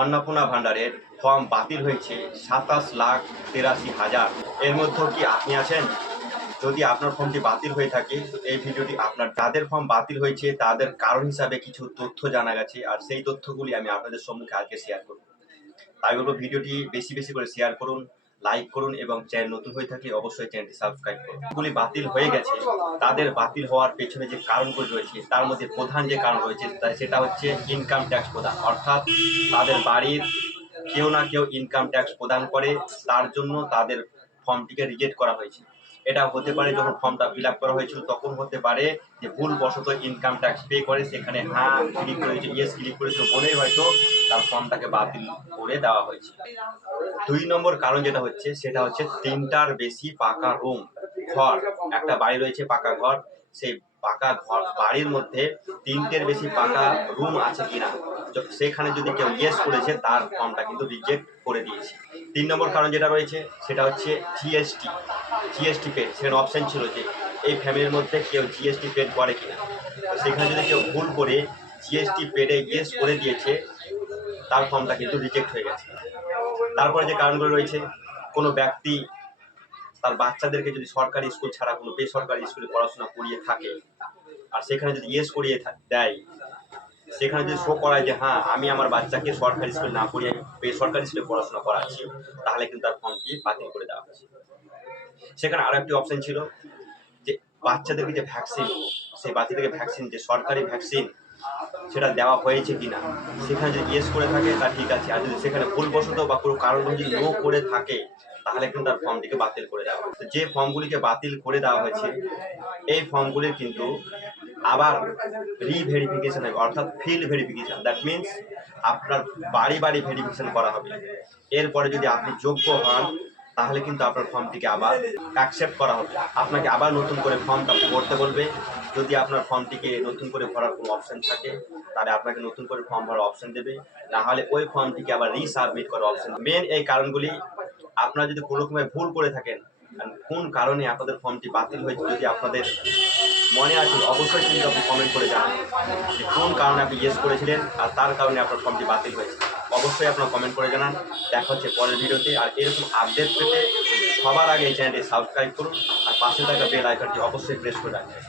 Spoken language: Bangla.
অন্নপূর্ণা ভান্ডারের ফর্ম বাতিল হয়েছে ২৭,৮৩,০০০। এর মধ্যেও কি আপনি আছেন? যদি আপনার ফর্মটি বাতিল হয়ে থাকে তো এই ভিডিওটি আপনার। যাদের ফর্ম বাতিল হয়েছে তাদের কারণ হিসাবে কিছু তথ্য জানা গেছে, আর সেই তথ্যগুলি আমি আপনাদের সম্মুখে আজকে শেয়ার করব। তাই বলবো ভিডিওটি বেশি বেশি করে শেয়ার করুন, লাইক করুন এবং চ্যানেল নতুন হয়ে থাকলে অবশ্যই চ্যানেলটি সাবস্ক্রাইব করুন। যেগুলি বাতিল হয়ে গেছে তাদের বাতিল হওয়ার পেছনে যে কারণগুলি রয়েছে তার মধ্যে প্রধান যে কারণ রয়েছে সেটা হচ্ছে ইনকাম ট্যাক্স প্রদান, অর্থাৎ তাদের বাড়ির কেউ না কেউ ইনকাম ট্যাক্স প্রদান করে, তার জন্য তাদের ফর্মটিকে রিজেক্ট করা হয়েছে। এটা হতে পারে যখন ফর্মটা ফিল আপ করা হয়েছিল তখন হতে পারে যে ভুলবশত ইনকাম ট্যাক্স পে করে সেখানে হ্যাঁ ক্লিক করেছে, ইয়েস ক্লিক করেছে বলেই হয়তো তার ফর্মটাকে বাতিল করে দেওয়া হয়েছে। ২ নম্বর কারণ যেটা হচ্ছে সেটা হচ্ছে ৩টার বেশি পাকা রুম ঘর, একটা বাড়ি রয়েছে পাকা ঘর, সেই পাকা ঘর বাড়ির মধ্যে ৩টের বেশি পাকা রুম আছে কিনা, সেখানে যদি কেউ ইয়েস করেছে তার ফর্মটা কিন্তু রিজেক্ট করে দিয়েছে। ৩ নম্বর কারণ যেটা রয়েছে সেটা হচ্ছে জিএসটি পেড। সেখানে অপশন ছিল যে এই ফ্যামিলির মধ্যে কেউ জিএসটি পেড করে কিনা, তো সেখানে যদি কেউ ভুল করে জিএসটি পেডে ইয়েস করে দিয়েছে তার ফর্মটা কিন্তু রিজেক্ট হয়ে গেছে। তারপরে যে কারণগুলো রয়েছে, কোনো ব্যক্তি তার বাচ্চাদেরকে যদি সরকারি স্কুল ছাড়া কোনো বেসরকারি স্কুলে পড়াশোনা করিয়ে থাকে আর সেখানে যদি ইয়েস করিয়ে দেয়, সেখানে যদি শো করায় যে হ্যাঁ আমি আমার বাচ্চাকে সরকারি স্কুলে না পড়িয়ে বেসরকারি স্কুলে পড়াশোনা করাচ্ছি, তাহলে কিন্তু তার ফর্মটি বাতিল করে দেওয়া হয়েছে। সেখানে আরো একটি অপশন ছিল যে বাচ্চাদেরকে যে ভ্যাকসিন, সেই বাচ্চাদেরকে ভ্যাকসিন যে সরকারি ভ্যাকসিন সেটা দেওয়া হয়েছে কিনা, সেখানে যদি ইয়েস করে থাকে তা ঠিক আছে, আর যদি সেখানে ভুলবশত বা কোনো কারণ যদি নো করে থাকে তাহলে কিন্তু তার ফর্মটিকে বাতিল করে দেওয়া হয়। যে ফর্মগুলিকে বাতিল করে দেওয়া হয়েছে এই ফর্মগুলির কিন্তু আবার রিভেরিফিকেশন হবে, অর্থাৎ ফিল্ড ভেরিফিকেশন। দ্যাট মিনস আপনার বাড়ি বাড়ি ভেরিফিকেশন করা হবে। এরপরে যদি আপনি যোগ্য হন তাহলে কিন্তু আপনার ফর্মটিকে আবার অ্যাকসেপ্ট করা হবে, আপনাকে আবার নতুন করে ফর্মটা ভরতে বলবে। যদি আপনার ফর্মটিকে নতুন করে ভরার কোনো অপশন থাকে তাহলে আপনাকে নতুন করে ফর্ম ভরার অপশন দেবে, না হলে ওই ফর্মটিকে আবার রিসাবমিট করার অপশন। মেন এই কারণগুলি, আপনারা যদি কোনো রকমের ভুল করে থাকেন কোন কারণে আপনাদের ফর্মটি বাতিল হয়েছে যদি আপনাদের মনে আছে অবশ্যই কিন্তু আপনি কমেন্ট করে জানান যে কোন কারণে আপনি ইয়েস করেছিলেন আর তার কারণে আপনার ফর্মটি বাতিল হয়েছে। অবশ্যই আপনারা কমেন্ট করে জানান। দেখা হচ্ছে পরের ভিডিওতে। আর এরকম আপডেট পেতে সবার আগে এই চ্যানেলটি সাবস্ক্রাইব করুন আর পাশে থাকা বেল আইকনটি অবশ্যই প্রেস করে রাখবেন।